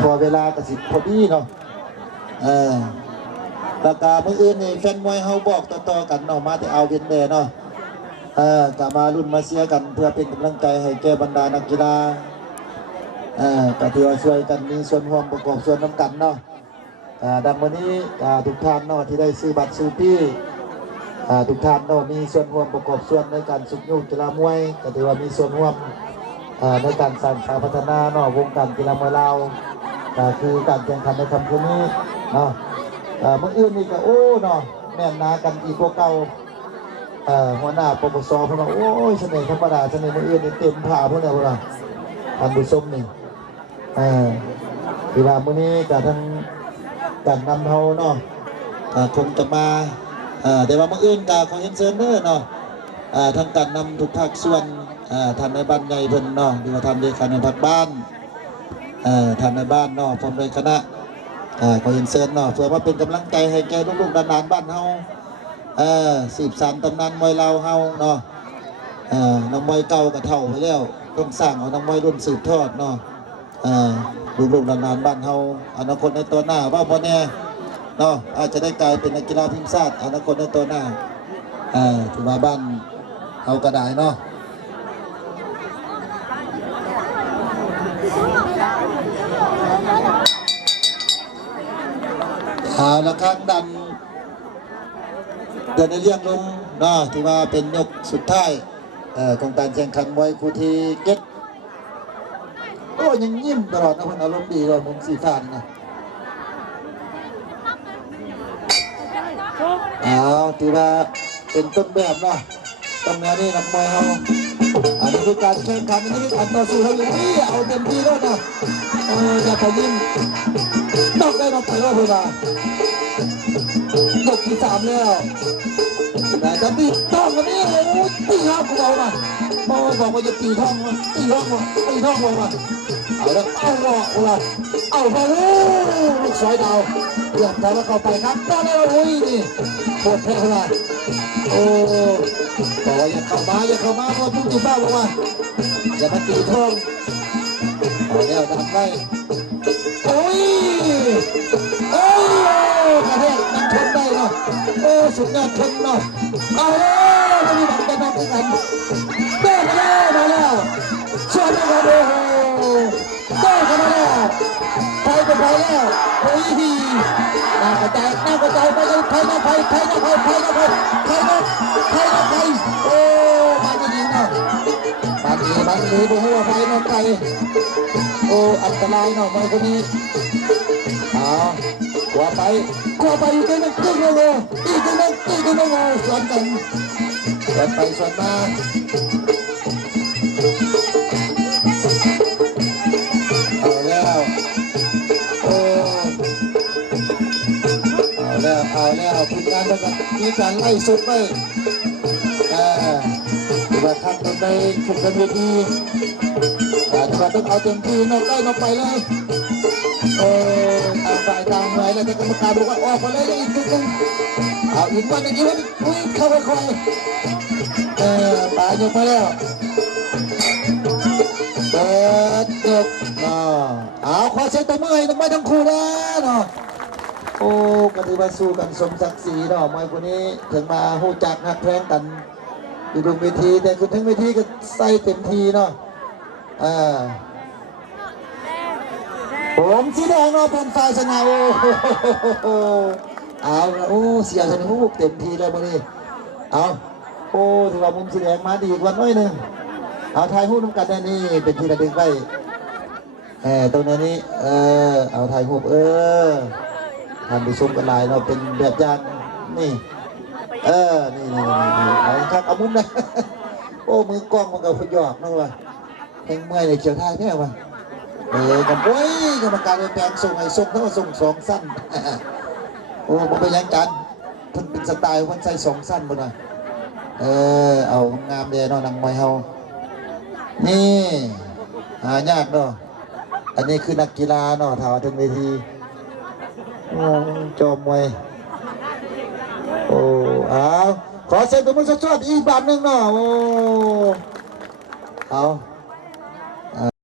พอเวลากระสิบพอดีเนาะเออราคาเมื่ออื่นนี่แฟนมวยเฮาบอกต่อๆกันเนาะมาที่เอาเวียนแม่เนาะเออกลับมารุ่นมาเสียกันเพื่อเป็นกำลังใจให้แก่บรรดานักกีฬาเออก็ถือว่าช่วยกันมีส่วนร่วมประกอบส่วนน้ำกันเนาะอ่าดังวันนี้อ่าทุกท่านเนาะที่ได้ซื้อบัตรซื้อปี้อ่าทุกท่านเนาะมีส่วนร่วมประกอบส่วนในการสุขยุกีฬามวยก็ถือว่ามีส่วนร่วมอ่าในการสร้างสรรพัฒนาเนาะวงการกีฬามวยเรา คือการแข่งขันในคำคืนนี้เนาะอ่าเมื่ออื่นนี่ก็โอ้เนาะแม่นนากันอีกกว่าเก่าหัวหน้าปปสเพิ่นว่าโอ้ยเสน่ห์ธรรมดาเสน่ห์เมื่ออื่นนี่เต็มผ่าเพิ่นแล้วพุ่นน่ะท่านผู้มนี่เออคือว่ามื้อนี้ก็ทั้งการนำเฮาเนาะคงจะมาแต่ว่ามื้ออื่นก็ขอเรียนเชิญเด้อเนาะทางการนำทุกภาคส่วนท่านในบ้านใหญ่เพิ่นเนาะหรือว่าท่านเลขาในภาคบ้าน ท่านในบ้านเนาะพร้อมด้วยคณะอ่าขอเห็นเซินเนาะเพื่อมาเป็นกำลังใจให้แกลูกๆหลานๆบ้านเฮาเอ่อสืบสานตำนานมวยลาวเฮาเนาะเอ่อนักมวยเก่าก็เฒ่าไปแล้วต้องสร้างเอานักมวยรุ่นสืบทอดเนาะเอ่อลูกๆหลานๆบ้านเฮาอนาคตในตัวหน้าว่าบ่แน่เนาะอาจจะได้กลายเป็นนักกีฬาทีมชาติอนาคตในตัวหน้าเอ่อถือว่าบ้านเอากระดาษเนาะ เอาละครับดันเดินในเรียงลงนะที่ว่าเป็นยกสุดท้ายอของการแข่งขันมวยคู่ที่เก็ตโอ้ยังยิ้มตลอดนะคนอารมณ์ดีเลยมุมสีฟ้านี่นะเอาที่ว่าเป็นต้นแบบนะตรงนี้นี่นักมวยเขาอันนี้คือการแข่งขันนนี้คือการต่อสู้เขาอย่างนี้เอาเต็มที่แล้วนะเอออย่าไปยิ้ม นอกได้นอกไปว่าเวลายกที่สามแล้วแต่จะตีท้องกันนี่โอ้ยตีท้องของเราน่ะบอยบอกว่าจะตีท้องมาตีท้องมาตีท้องมาเอาล้วเอาหลอกละเอาไปเลยลูกสายดาวเรียบร้อยแล้วเข้าไปครับตอนนี้โอ้ยนี่ปวดแผลละโอ้บอกว่าอย่าเข้ามาอย่าเข้ามาเพราะพุ่งจีบ้าบอกว่าอย่ามาตีท้องเอาแล้วดันไปโอ้ย โอ้ยกระแทกมันทนได้เนาะโอ้สุดยอดชนเนาะเอาแล้วไม่มีบังกันนะกันได้มาแล้วมาแล้วชวนมาแล้วโอ้โหได้กันมาแล้วไปก็ไปแล้วโอ้ยน่ากระจายน่ากระจายไปเลยไทยนะไทยไทยนะไทยไทยนะไทยไทยนะไทยนะไทยโอ้มาดีๆเนาะ มาดีมาดีดูหัวไปเนาะไทยโอ้อันตรายเนาะมาคนนี้เอากว่าไปกว่าไปอีกนิดนึงตึ้งเลยอีกนิดนึงอีกนิดนึงเลยสวนกันสวนไปสวนมาเอาแล้วโอ้เอาแล้วเอาแล้วทีมงานแล้วกันมีการไล่สุดไปอ่าถือ ว่าทำกันในคุมกันเวทีอ่าถือว่าต้องเอาเต็มที่นอกได้นอกไปเลยเออต่างฝ่ายต่างหน่วยแล้วแต่กรรมการบอกว่าออกมาเลยอีกนิดนึงเอาอีกวันอีกวันอุ้ยเข้าไปคอยเออปลายกมาแล้วเปิดจบเนาะเอาขอเสียงตบมือให้ทั้งไมทั้งคู่นะเนาะโอ้ก็ถือว่าสู้กันสมศักดิ์ศรีเนาะมวยคนนี้ถึงมาหูจักนักแพงกัน อยู่ตรงเวทีแต่คุณทั้งเวทีก็ใส่เต็มทีเนาะอ่าผมสีแดงเนาะเป็นฝ่ายชนะโอ้โหเอาละโอ้เสียชนะฮูกเต็มทีเลยมื่อนี้เอาโอ้ถือว่ามุมสีแดงมาดีกว่าน้อยหนึ่งเอาทายหู้น้ำกันแน่นี่เป็นทีละดึงไปเออตรงนี้เออเอาทายหูเออทำไปชมกันหลายเนาะเป็นแบบอย่างนี่ เออนี่นี่นี่นี่เอาครับเอามุมนะโอ้ มือกล้องมันก็พยอกนะวะเฮงเมื่อยเลยเขียวท่ายแม่วะเออกับโอ้ยกรรมการแปลงส่งไอ้ส่งเท่ากับส่งสองสั้น โอ้ผมไปยังกันเพิ่นเป็นสไตล์มันใส่สองสั้นบ่น่ะเออ เอางามเลยเนาะนางมวยเฮา นี่หายากเนาะ อันนี้คือนักกีฬาเนาะถาวถึงเวทีจอมมวย โอ้เอาขอเสียงตบมือสดๆอีกบาทหนึ่งเนาะโอ้เอา